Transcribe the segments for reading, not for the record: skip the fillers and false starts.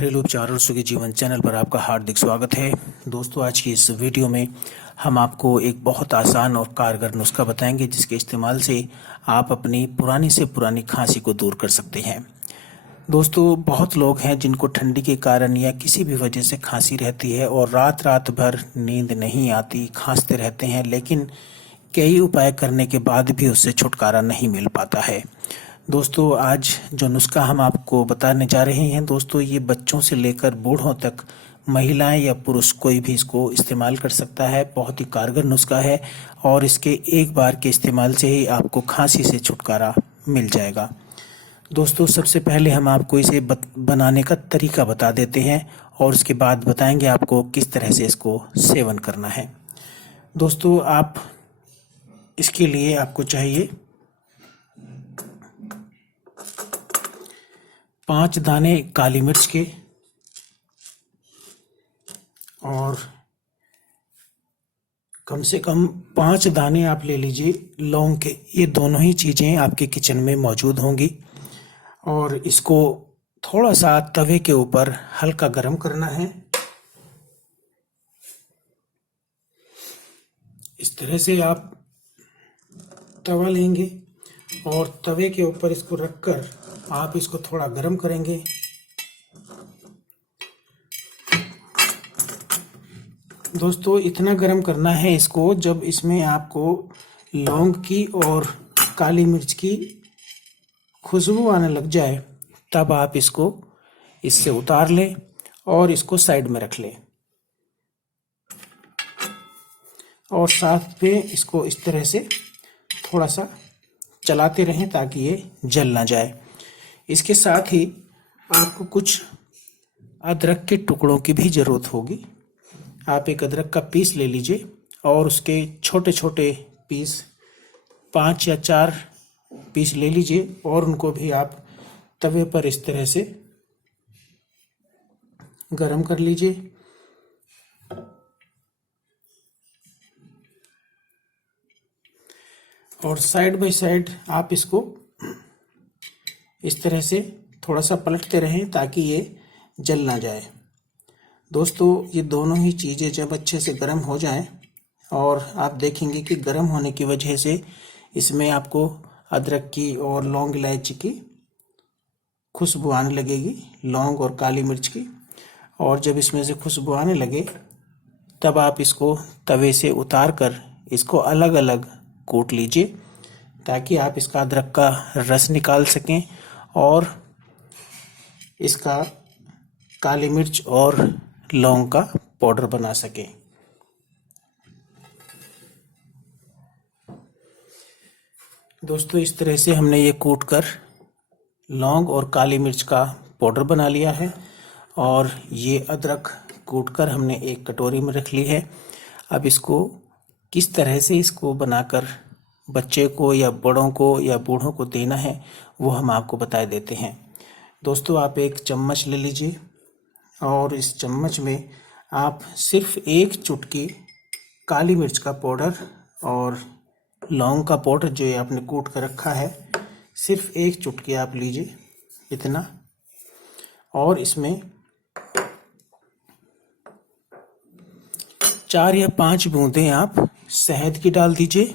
घरेलू उपचार और सुखी जीवन चैनल पर आपका हार्दिक स्वागत है। दोस्तों, आज की इस वीडियो में हम आपको एक बहुत आसान और कारगर नुस्खा बताएंगे जिसके इस्तेमाल से आप अपनी पुरानी से पुरानी खांसी को दूर कर सकते हैं। दोस्तों, बहुत लोग हैं जिनको ठंडी के कारण या किसी भी वजह से खांसी रहती है और रात रात भर नींद नहीं आती, खांसते रहते हैं, लेकिन कई उपाय करने के बाद भी उससे छुटकारा नहीं मिल पाता है। दोस्तों, आज जो नुस्खा हम आपको बताने जा रहे हैं दोस्तों, ये बच्चों से लेकर बूढ़ों तक, महिलाएं या पुरुष, कोई भी इसको इस्तेमाल कर सकता है। बहुत ही कारगर नुस्खा है और इसके एक बार के इस्तेमाल से ही आपको खांसी से छुटकारा मिल जाएगा। दोस्तों, सबसे पहले हम आपको इसे बनाने का तरीका बता देते हैं और उसके बाद बताएंगे आपको किस तरह से इसको सेवन करना है। दोस्तों, आप इसके लिए आपको चाहिए 5 दाने काली मिर्च के और कम से कम 5 दाने आप ले लीजिए लौंग के। ये दोनों ही चीज़ें आपके किचन में मौजूद होंगी और इसको थोड़ा सा तवे के ऊपर हल्का गरम करना है। इस तरह से आप तवा लेंगे और तवे के ऊपर इसको रखकर आप इसको थोड़ा गरम करेंगे। दोस्तों, इतना गरम करना है इसको जब इसमें आपको लौंग की और काली मिर्च की खुशबू आने लग जाए, तब आप इसको इससे उतार लें और इसको साइड में रख लें और साथ में इसको इस तरह से थोड़ा सा चलाते रहें ताकि ये जल ना जाए। इसके साथ ही आपको कुछ अदरक के टुकड़ों की भी ज़रूरत होगी। आप एक अदरक का पीस ले लीजिए और उसके छोटे छोटे पीस 5 या 4 पीस ले लीजिए और उनको भी आप तवे पर इस तरह से गरम कर लीजिए। और साइड बाय साइड आप इसको इस तरह से थोड़ा सा पलटते रहें ताकि ये जल ना जाए। दोस्तों, ये दोनों ही चीज़ें जब अच्छे से गर्म हो जाएं और आप देखेंगे कि गर्म होने की वजह से इसमें आपको अदरक की और लौंग इलायची की खुशबू आने लगेगी, लौंग और काली मिर्च की। और जब इसमें से खुशबू आने लगे तब आप इसको तवे से उतार कर इसको अलग अलग कूट लीजिए ताकि आप इसका अदरक का रस निकाल सकें और इसका काली मिर्च और लौंग का पाउडर बना सकें। दोस्तों, इस तरह से हमने ये कूट कर लौंग और काली मिर्च का पाउडर बना लिया है और ये अदरक कूट कर हमने एक कटोरी में रख ली है। अब इसको किस तरह से इसको बनाकर बच्चे को या बड़ों को या बूढ़ों को देना है वो हम आपको बता देते हैं। दोस्तों, आप एक चम्मच ले लीजिए और इस चम्मच में आप सिर्फ 1 चुटकी काली मिर्च का पाउडर और लौंग का पाउडर जो ये आपने कूट कर रखा है, सिर्फ 1 चुटकी आप लीजिए इतना, और इसमें 4 या 5 बूंदें आप शहद की डाल दीजिए।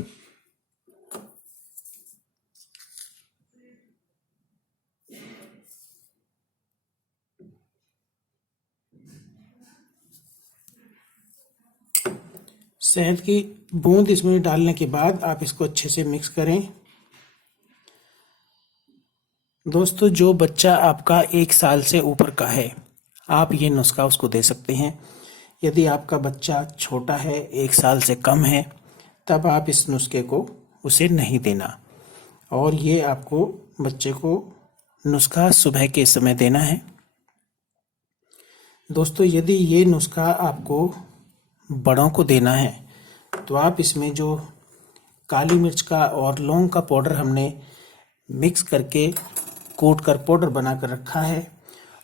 शहद की बूंद इसमें डालने के बाद आप इसको अच्छे से मिक्स करें। दोस्तों, जो बच्चा आपका 1 साल से ऊपर का है, आप ये नुस्खा उसको दे सकते हैं। यदि आपका बच्चा छोटा है, 1 साल से कम है, तब आप इस नुस्खे को उसे नहीं देना। और ये आपको बच्चे को नुस्खा सुबह के समय देना है। दोस्तों, यदि ये नुस्खा आपको बड़ों को देना है तो आप इसमें जो काली मिर्च का और लौंग का पाउडर हमने मिक्स करके कूट कर पाउडर बना कर रखा है,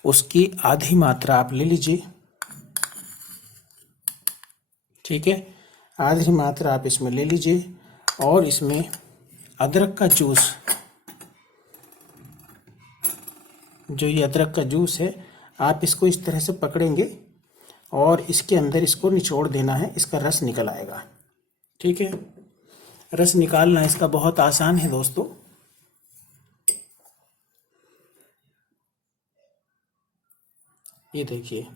उसकी आधी मात्रा आप ले लीजिए। ठीक है, आधी मात्रा आप इसमें ले लीजिए और इसमें अदरक का जूस, जो ये अदरक का जूस है, आप इसको इस तरह से पकड़ेंगे और इसके अंदर इसको निचोड़ देना है, इसका रस निकल आएगा। ठीक है, रस निकालना इसका बहुत आसान है दोस्तों। ये देखिए,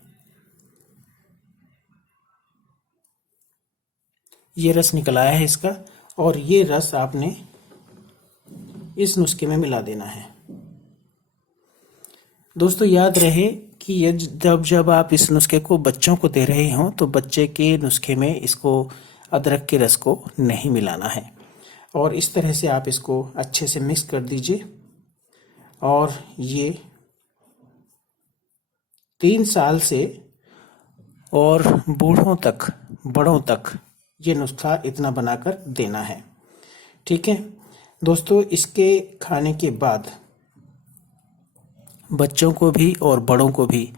ये रस निकल आया है इसका, और ये रस आपने इस नुस्खे में मिला देना है। दोस्तों याद रहे कि ये जब आप इस नुस्खे को बच्चों को दे रहे हो तो बच्चे के नुस्खे में इसको अदरक के रस को नहीं मिलाना है। और इस तरह से आप इसको अच्छे से मिक्स कर दीजिए। और ये 3 साल से और बूढ़ों तक, बड़ों तक ये नुस्खा इतना बनाकर देना है। ठीक है दोस्तों, इसके खाने के बाद बच्चों को भी और बड़ों को भी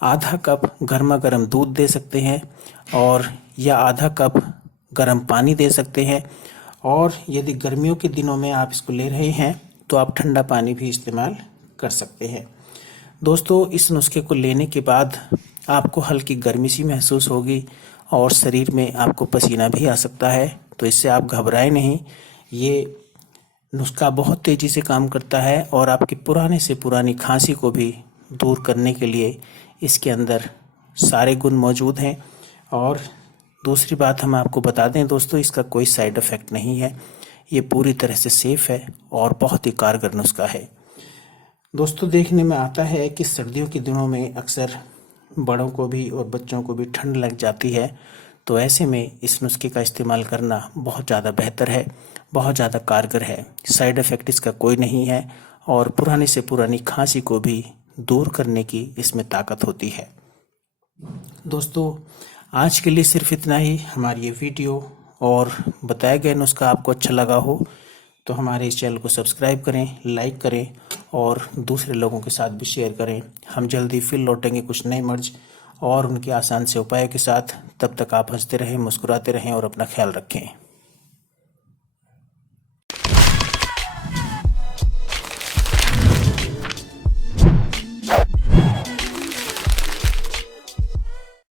आधा कप गर्मा गर्म दूध दे सकते हैं, और या आधा कप गर्म पानी दे सकते हैं। और यदि गर्मियों के दिनों में आप इसको ले रहे हैं तो आप ठंडा पानी भी इस्तेमाल कर सकते हैं। दोस्तों इस नुस्खे को लेने के बाद आपको हल्की गर्मी सी महसूस होगी और शरीर में आपको पसीना भी आ सकता है, तो इससे आप घबराएं नहीं। ये नुस्खा बहुत तेज़ी से काम करता है और आपकी पुराने से पुरानी खांसी को भी दूर करने के लिए इसके अंदर सारे गुण मौजूद हैं। और दूसरी बात हम आपको बता दें दोस्तों, इसका कोई साइड इफ़ेक्ट नहीं है। ये पूरी तरह से सेफ़ है और बहुत ही कारगर नुस्खा है। दोस्तों देखने में आता है कि सर्दियों के दिनों में अक्सर बड़ों को भी और बच्चों को भी ठंड लग जाती है, तो ऐसे में इस नुस्खे का इस्तेमाल करना बहुत ज़्यादा बेहतर है, बहुत ज़्यादा कारगर है। साइड इफ़ेक्ट इसका कोई नहीं है और पुरानी से पुरानी खांसी को भी दूर करने की इसमें ताकत होती है। दोस्तों आज के लिए सिर्फ इतना ही। हमारी ये वीडियो और बताया गया नुस्खा आपको अच्छा लगा हो तो हमारे इस चैनल को सब्सक्राइब करें, लाइक करें और दूसरे लोगों के साथ भी शेयर करें। हम जल्दी फिर लौटेंगे कुछ नए मर्ज और उनके आसान से उपाय के साथ। तब तक आप हंसते रहें, मुस्कुराते रहें और अपना ख्याल रखें।